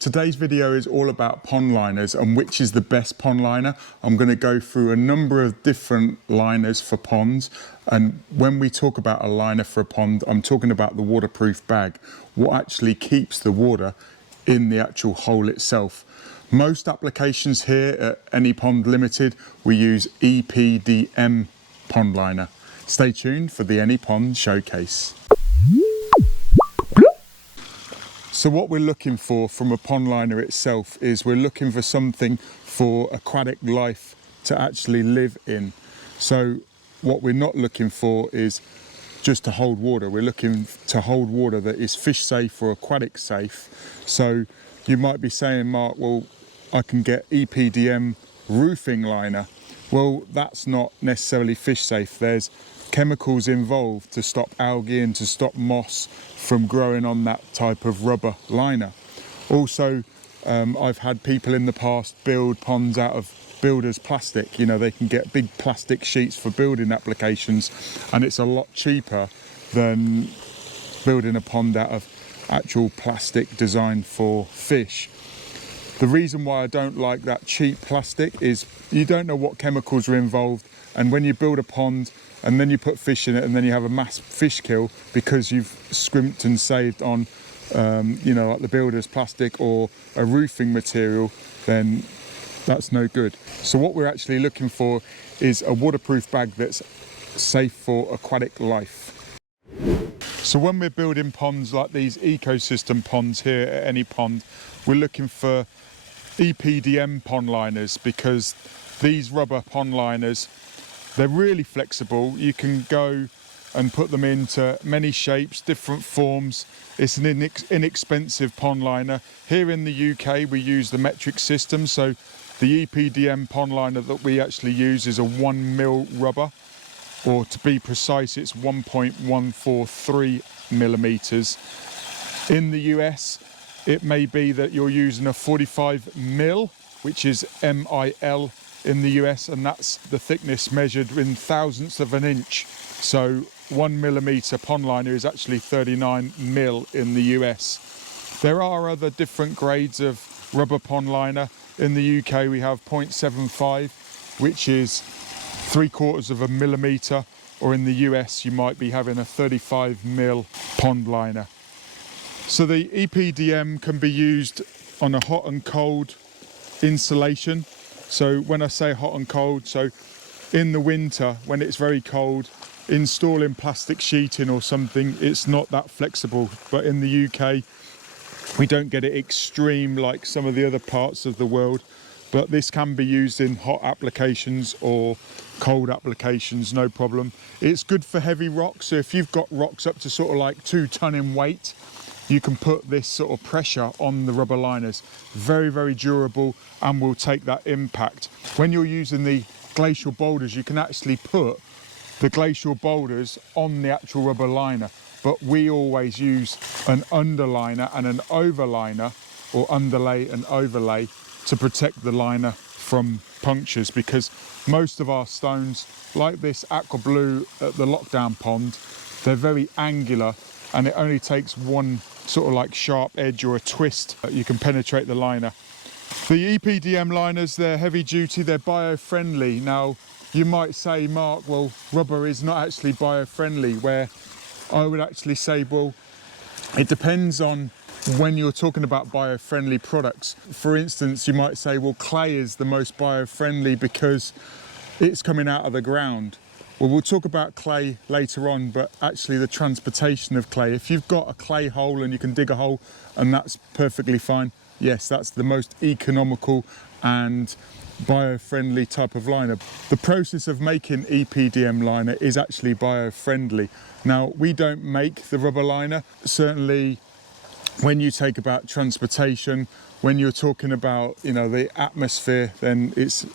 Today's video is all about pond liners and which is the best pond liner. I'm going to go through a number of different liners for ponds, and when we talk about a liner for a pond, I'm talking about the waterproof bag, what actually keeps the water in the actual hole itself. Most applications here at Any Pond Limited, we use EPDM pond liner. Stay tuned for the Any Pond showcase. So what we're looking for from a pond liner itself is we're looking for something for aquatic life to actually live in. So what we're not looking for is just to hold water. We're looking to hold water that is fish safe or aquatic safe. So you might be saying, Mark, well, I can get EPDM roofing liner. Well, that's not necessarily fish safe. There's chemicals involved to stop algae and to stop moss from growing on that type of rubber liner. Also, I've had people in the past build ponds out of builder's plastic. You know, they can get big plastic sheets for building applications, and it's a lot cheaper than building a pond out of actual plastic designed for fish. The reason why I don't like that cheap plastic is you don't know what chemicals are involved, and when you build a pond and then you put fish in it and then you have a mass fish kill because you've scrimped and saved on you know, like the builder's plastic or a roofing material, then that's no good. So what we're actually looking for is a waterproof bag that's safe for aquatic life. So when we're building ponds like these ecosystem ponds here at Any Pond, we're looking for EPDM pond liners because these rubber pond liners, they're really flexible. You can go and put them into many shapes, different forms. It's an inexpensive pond liner. Here in the UK, we use the metric system. So the EPDM pond liner that we actually use is a 1mm rubber, or to be precise, it's 1.143 millimeters. In the US, it may be that you're using a 45mm, which is MIL in the US, and that's the thickness measured in thousandths of an inch. So 1mm pond liner is actually 39mm in the US. There are other different grades of rubber pond liner. In the UK we have 0.75, which is 3/4 millimeter, or in the US you might be having a 35mm pond liner. So the EPDM can be used on a hot and cold insulation. So when I say hot and cold, so in the winter when it's very cold, installing plastic sheeting or something, it's not that flexible. But in the UK we don't get it extreme like some of the other parts of the world, but this can be used in hot applications or cold applications, no problem. It's good for heavy rocks. So if you've got rocks up to sort of like 2 ton in weight, you can put this sort of pressure on the rubber liners. Very, very durable and will take that impact. When you're using the glacial boulders, you can actually put the glacial boulders on the actual rubber liner, but we always use an underliner and an overliner, or underlay and overlay, to protect the liner from punctures, because most of our stones, like this aqua blue at the lockdown pond, they're very angular, and it only takes one sort of like sharp edge or a twist that you can penetrate the liner. The EPDM liners, they're heavy duty, they're bio-friendly. Now you might say, Mark, well, rubber is not actually bio-friendly, where I would actually say, well, it depends on when you're talking about bio-friendly products. For instance, you might say, well, clay is the most bio-friendly because it's coming out of the ground. Well, we'll talk about clay later on, but actually the transportation of clay, if you've got a clay hole and you can dig a hole and that's perfectly fine, yes, that's the most economical and bio-friendly type of liner. The process of making EPDM liner is actually bio-friendly. Now, we don't make the rubber liner. Certainly when you take about transportation, when you're talking about, you know, the atmosphere, then it's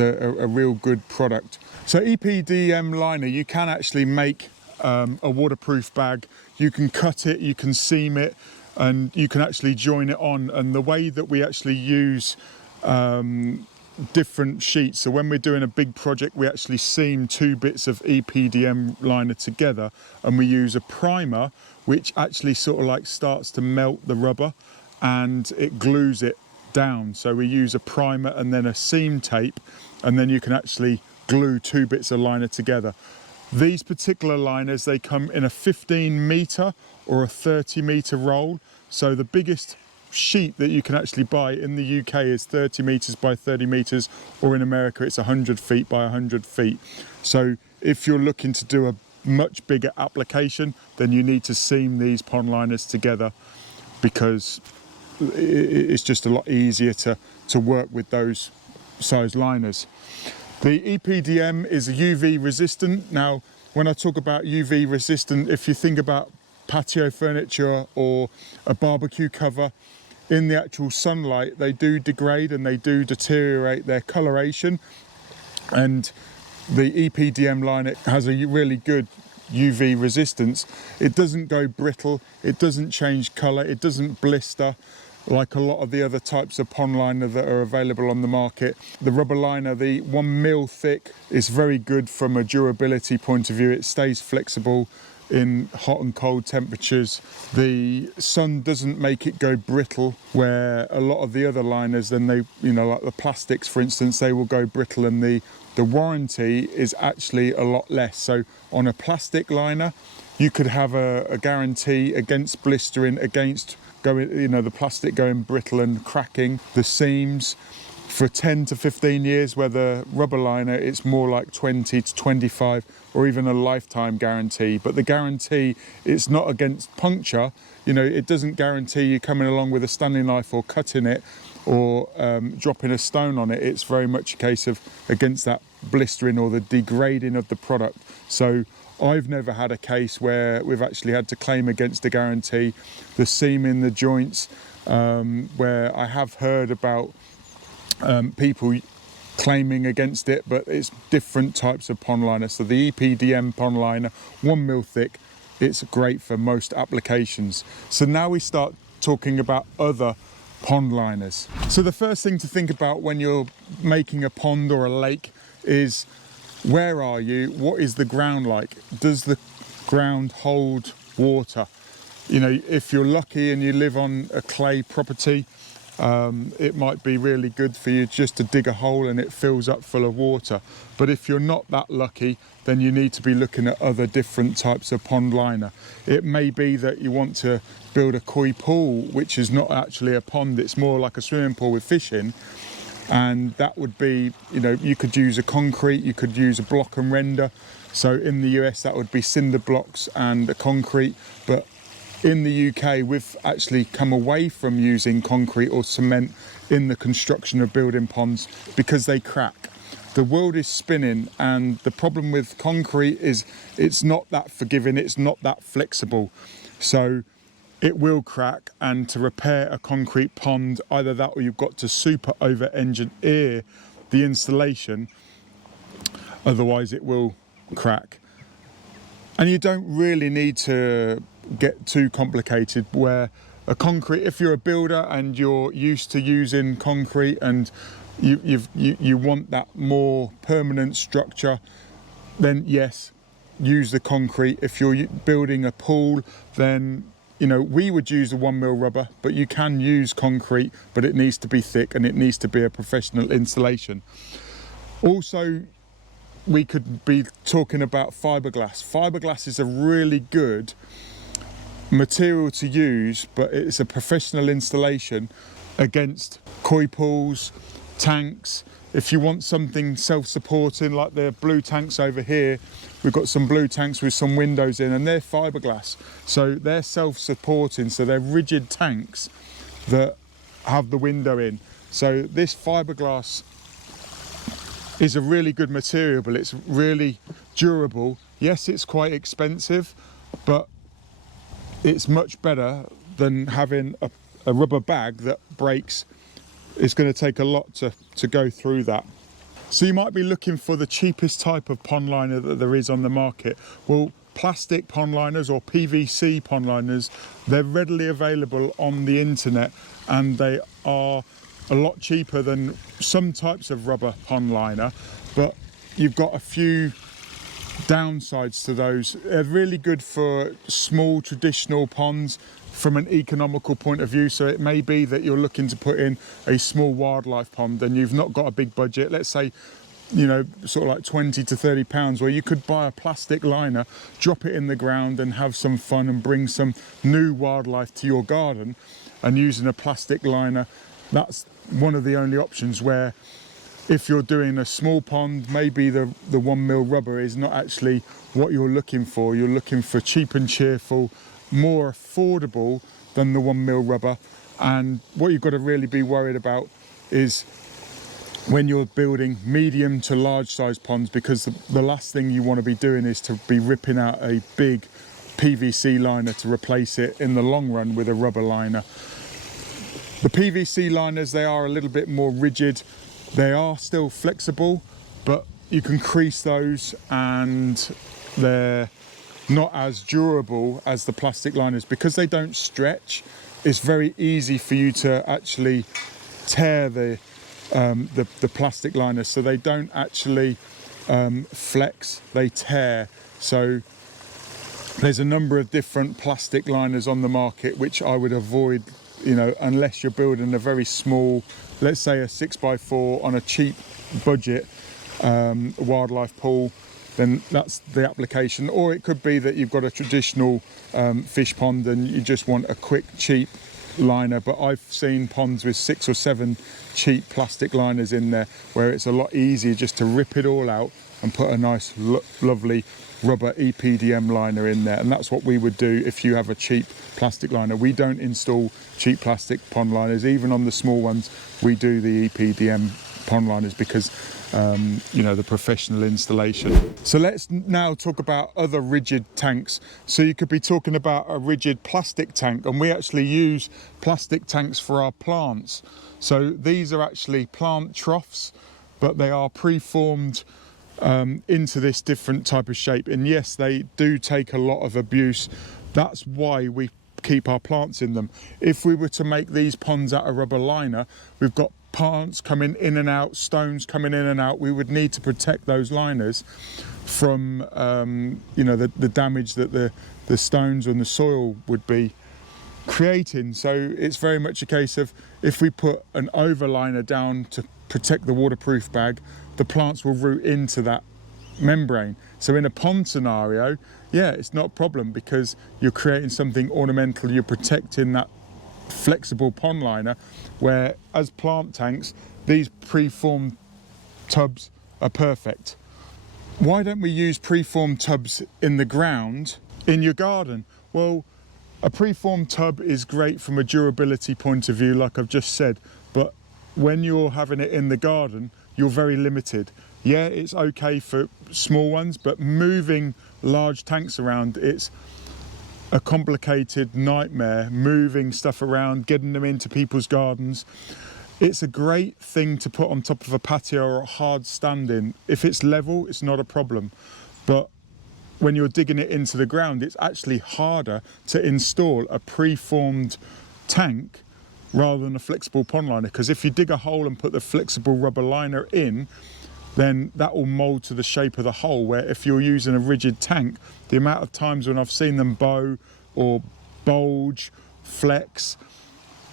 a real good product. So EPDM liner, you can actually make a waterproof bag. You can cut it, you can seam it, and you can actually join it on. And the way that we actually use different sheets, so when we're doing a big project, we actually seam 2 bits of EPDM liner together, and we use a primer which actually sort of like starts to melt the rubber, and it glues it down. So we use a primer and then a seam tape, and then you can actually glue 2 bits of liner together. These particular liners, they come in a 15 metre or a 30 metre roll. So the biggest sheet that you can actually buy in the UK is 30 metres by 30 metres, or in America it's 100 feet by 100 feet. So if you're looking to do a much bigger application, then you need to seam these pond liners together, because it's just a lot easier to work with those size liners. The EPDM is UV resistant. Now, when I talk about UV resistant, if you think about patio furniture or a barbecue cover, in the actual sunlight, they do degrade and they do deteriorate their coloration. And the EPDM liner has a really good UV resistance. It doesn't go brittle, it doesn't change colour, it doesn't blister like a lot of the other types of pond liner that are available on the market. The rubber liner, the 1 mil thick, is very good from a durability point of view. It stays flexible in hot and cold temperatures. The sun doesn't make it go brittle, where a lot of the other liners, then they, like the plastics for instance, they will go brittle, and the warranty is actually a lot less. So on a plastic liner, you could have a guarantee against blistering, against going, the plastic going brittle and cracking the seams for 10 to 15 years, where the rubber liner, it's more like 20 to 25 or even a lifetime guarantee. But the guarantee, it's not against puncture. It doesn't guarantee you coming along with a Stanley knife or cutting it or dropping a stone on it. It's very much a case of against that blistering or the degrading of the product. So I've never had a case where we've actually had to claim against the guarantee. The seam in the joints, where I have heard about people claiming against it, but it's different types of pond liner. So the EPDM pond liner, 1 mil thick, it's great for most applications. So now we start talking about other pond liners. So the first thing to think about when you're making a pond or a lake is, where are you? What is the ground like? Does the ground hold water? If you're lucky and you live on a clay property, it might be really good for you just to dig a hole and it fills up full of water. But if you're not that lucky, then you need to be looking at other different types of pond liner. It may be that you want to build a koi pool, which is not actually a pond, it's more like a swimming pool with fish in. And that would be, you could use a concrete, you could use a block and render. So in the US, that would be cinder blocks and a concrete. But in the UK, we've actually come away from using concrete or cement in the construction of building ponds because they crack. The world is spinning, and the problem with concrete is it's not that forgiving, it's not that flexible. So it will crack, and to repair a concrete pond, either that or you've got to super over engineer the installation, otherwise it will crack. And you don't really need to get too complicated, where a concrete, if you're a builder and you're used to using concrete and you want that more permanent structure, then yes, use the concrete. If you're building a pool, then we would use the 1 mil rubber, but you can use concrete, but it needs to be thick and it needs to be a professional installation. Also, we could be talking about fiberglass. Fiberglass is a really good material to use, but it's a professional installation against koi pools, tanks. If you want something self-supporting, like the blue tanks over here, we've got some blue tanks with some windows in, and they're fiberglass. So they're self-supporting, so they're rigid tanks that have the window in. So this fiberglass is a really good material, but it's really durable. Yes, it's quite expensive, but it's much better than having a rubber bag that breaks. It's going to take a lot to go through that. So you might be looking for the cheapest type of pond liner that there is on the market. Well, plastic pond liners or PVC pond liners, they're readily available on the internet, and they are a lot cheaper than some types of rubber pond liner, but you've got a few downsides to those. They're really good for small traditional ponds, from an economical point of view. So it may be that you're looking to put in a small wildlife pond and you've not got a big budget, let's say, you know, sort of like 20 to 30 pounds, where you could buy a plastic liner, drop it in the ground and have some fun and bring some new wildlife to your garden. And using a plastic liner, that's one of the only options, where if you're doing a small pond, maybe the 1 mil rubber is not actually what you're looking for. You're looking for cheap and cheerful, more affordable than the 1 mil rubber. And what you've got to really be worried about is when you're building medium to large size ponds, because the last thing you want to be doing is to be ripping out a big PVC liner to replace it in the long run with a rubber liner. The PVC liners, they are a little bit more rigid. They are still flexible, but you can crease those and they're not as durable as the plastic liners. Because they don't stretch, it's very easy for you to actually tear the plastic liners. So they don't actually flex, they tear. So there's a number of different plastic liners on the market which I would avoid, you know, unless you're building a very small, let's say a 6x4 on a cheap budget wildlife pool, then that's the application. Or it could be that you've got a traditional fish pond and you just want a quick, cheap liner. But I've seen ponds with 6 or 7 cheap plastic liners in there, where it's a lot easier just to rip it all out and put a nice, lovely rubber EPDM liner in there. And that's what we would do if you have a cheap plastic liner. We don't install cheap plastic pond liners. Even on the small ones, we do the EPDM pond liners because you know, the professional installation. So let's now talk about other rigid tanks. So you could be talking about a rigid plastic tank, and we actually use plastic tanks for our plants. So these are actually plant troughs, but they are preformed into this different type of shape. And yes, they do take a lot of abuse. That's why we keep our plants in them. If we were to make these ponds out of rubber liner, we've got plants coming in and out, stones coming in and out. We would need to protect those liners from you know, the damage that the stones and the soil would be creating. So it's very much a case of, if we put an overliner down to protect the waterproof bag, the plants will root into that membrane. So in a pond scenario, yeah, it's not a problem because you're creating something ornamental, you're protecting that flexible pond liner, where as plant tanks, these preformed tubs are perfect. Why don't we use preformed tubs in the ground in your garden? Well, a preformed tub is great from a durability point of view, like I've just said, but when you're having it in the garden, you're very limited. Yeah, it's okay for small ones, but moving large tanks around, it's a complicated nightmare, moving stuff around, getting them into people's gardens. It's a great thing to put on top of a patio or a hard stand-in. If it's level, it's not a problem. But when you're digging it into the ground, it's actually harder to install a preformed tank rather than a flexible pond liner, because if you dig a hole and put the flexible rubber liner in, then that will mold to the shape of the hole, where if you're using a rigid tank, the amount of times when I've seen them bow or bulge, flex,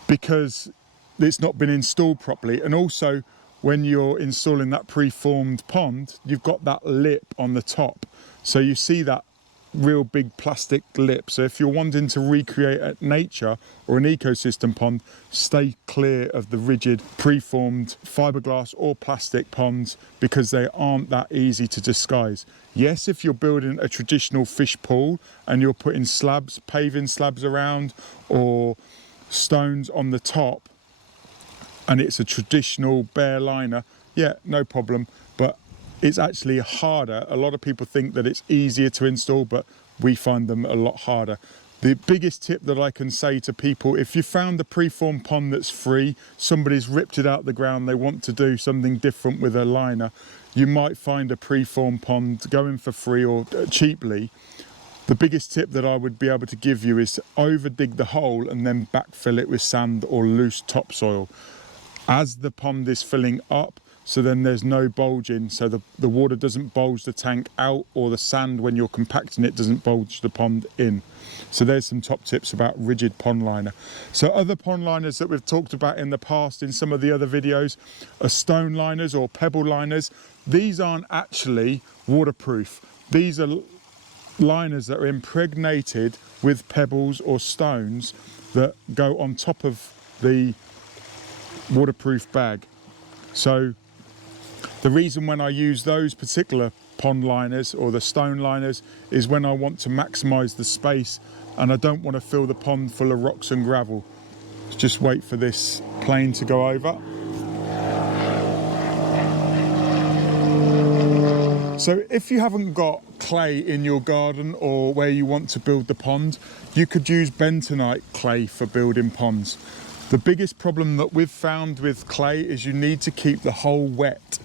because it's not been installed properly. And also when you're installing that preformed pond, you've got that lip on the top. So you see that real big plastic lip. So if you're wanting to recreate a nature or an ecosystem pond, stay clear of the rigid preformed fiberglass or plastic ponds, because they aren't that easy to disguise. Yes, if you're building a traditional fish pool and you're putting slabs, paving slabs around, or stones on the top, and it's a traditional bare liner, yeah, no problem. But it's actually harder. A lot of people think that it's easier to install, but we find them a lot harder. The biggest tip that I can say to people, if you found a preformed pond that's free, somebody's ripped it out the ground, they want to do something different with a liner, you might find a preformed pond going for free or cheaply. The biggest tip that I would be able to give you is to over dig the hole and then backfill it with sand or loose topsoil. As the pond is filling up, so then there's no bulging, so the water doesn't bulge the tank out, or the sand when you're compacting it doesn't bulge the pond in. So there's some top tips about rigid pond liner. So other pond liners that we've talked about in the past in some of the other videos are stone liners or pebble liners. These aren't actually waterproof. These are liners that are impregnated with pebbles or stones that go on top of the waterproof bag. So the reason when I use those particular pond liners or the stone liners is when I want to maximize the space and I don't want to fill the pond full of rocks and gravel. Just wait for this plane to go over. So if you haven't got clay in your garden or where you want to build the pond, you could use bentonite clay for building ponds. The biggest problem that we've found with clay is you need to keep the hole wet.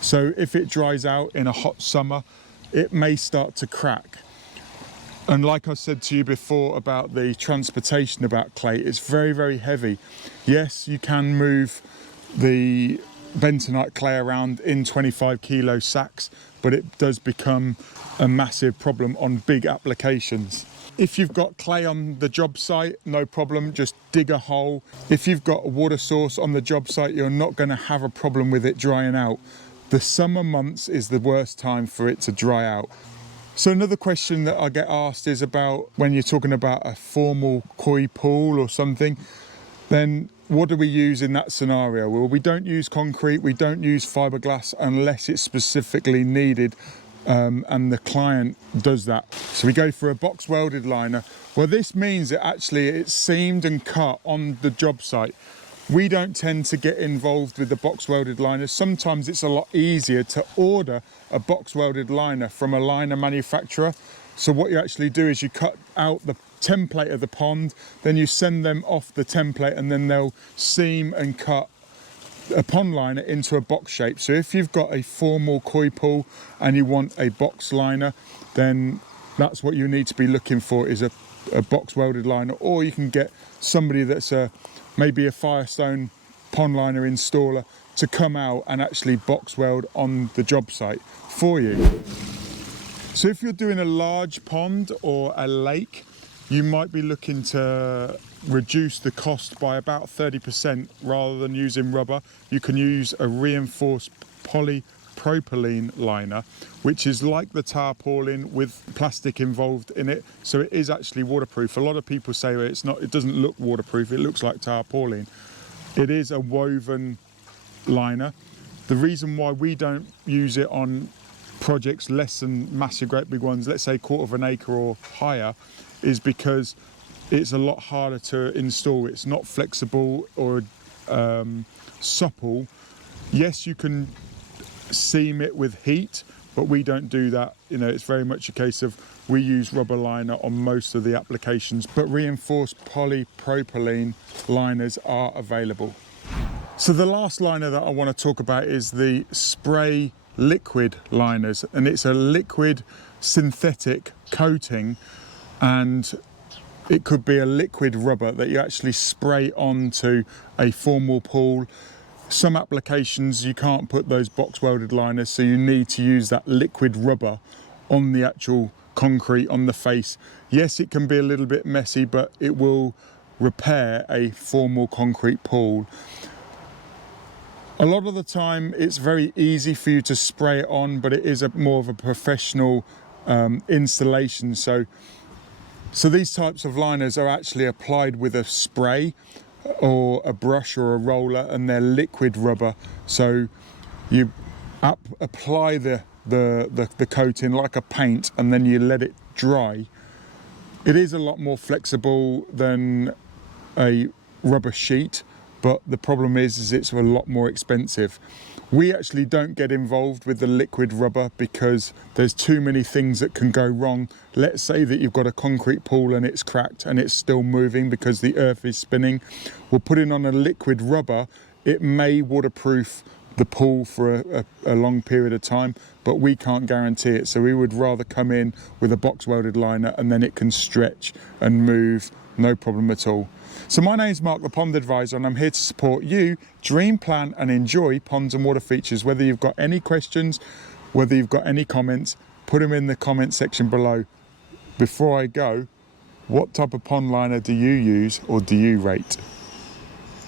So if it dries out in a hot summer, it may start to crack. And like I said to you before about the transportation about clay, it's very, very heavy. Yes, you can move the bentonite clay around in 25 kilo sacks, but it does become a massive problem on big applications. If you've got clay on the job site, no problem, just dig a hole. If you've got a water source on the job site, you're not going to have a problem with it drying out. The summer months is the worst time for it to dry out. So another question that I get asked is about when you're talking about a formal koi pool or something, then what do we use in that scenario? Well, we don't use concrete, we don't use fiberglass unless it's specifically needed. And the client does that. So we go for a box welded liner. Well, this means that actually it's seamed and cut on the job site. We don't tend to get involved with the box welded liners. Sometimes it's a lot easier to order a box welded liner from a liner manufacturer. So what you actually do is you cut out the template of the pond, then you send them off the template and then they'll seam and cut a pond liner into a box shape. So if you've got a formal koi pool and you want a box liner, then that's what you need to be looking for, is a box welded liner, or you can get somebody that's maybe a Firestone pond liner installer to come out and actually box weld on the job site for you. So if you're doing a large pond or a lake, you might be looking to reduce the cost by about 30% rather than using rubber. You can use a reinforced polypropylene liner, which is like the tarpaulin with plastic involved in it. So it is actually waterproof. A lot of people say well, it's not, it doesn't look waterproof, it looks like tarpaulin. It is a woven liner. The reason why we don't use it on projects less than massive great big ones, let's say 1/4 of an acre or higher, is because it's a lot harder to install. It's not flexible or supple. Yes, you can seam it with heat, but we don't do that. You know, it's very much a case of we use rubber liner on most of the applications, but reinforced polypropylene liners are available. So the last liner that I want to talk about is the spray liquid liners, and it's a liquid synthetic coating, and it could be a liquid rubber that you actually spray onto a formal pool. Some applications you can't put those box welded liners, so you need to use that liquid rubber on the actual concrete, on the face. Yes, it can be a little bit messy, but it will repair a formal concrete pool. A lot of the time it's very easy for you to spray it on, but it is more of a professional installation. So these types of liners are actually applied with a spray or a brush or a roller, and they're liquid rubber. So you apply the coating like a paint, and then you let it dry. It is a lot more flexible than a rubber sheet, but the problem is it's a lot more expensive. We actually don't get involved with the liquid rubber because there's too many things that can go wrong. Let's say that you've got a concrete pool and it's cracked and it's still moving because the earth is spinning. We'll put it on a liquid rubber. It may waterproof the pool for a long period of time, but we can't guarantee it. So we would rather come in with a box welded liner, and then it can stretch and move no problem at all. So my name's Mark, the Pond Advisor, and I'm here to support you dream, plan and enjoy ponds and water features. Whether you've got any questions, whether you've got any comments, put them in the comment section below. Before I go, what type of pond liner do you use or do you rate?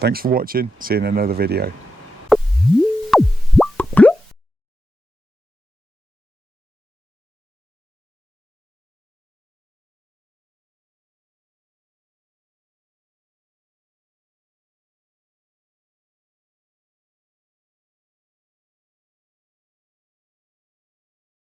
Thanks for watching. See you in another video.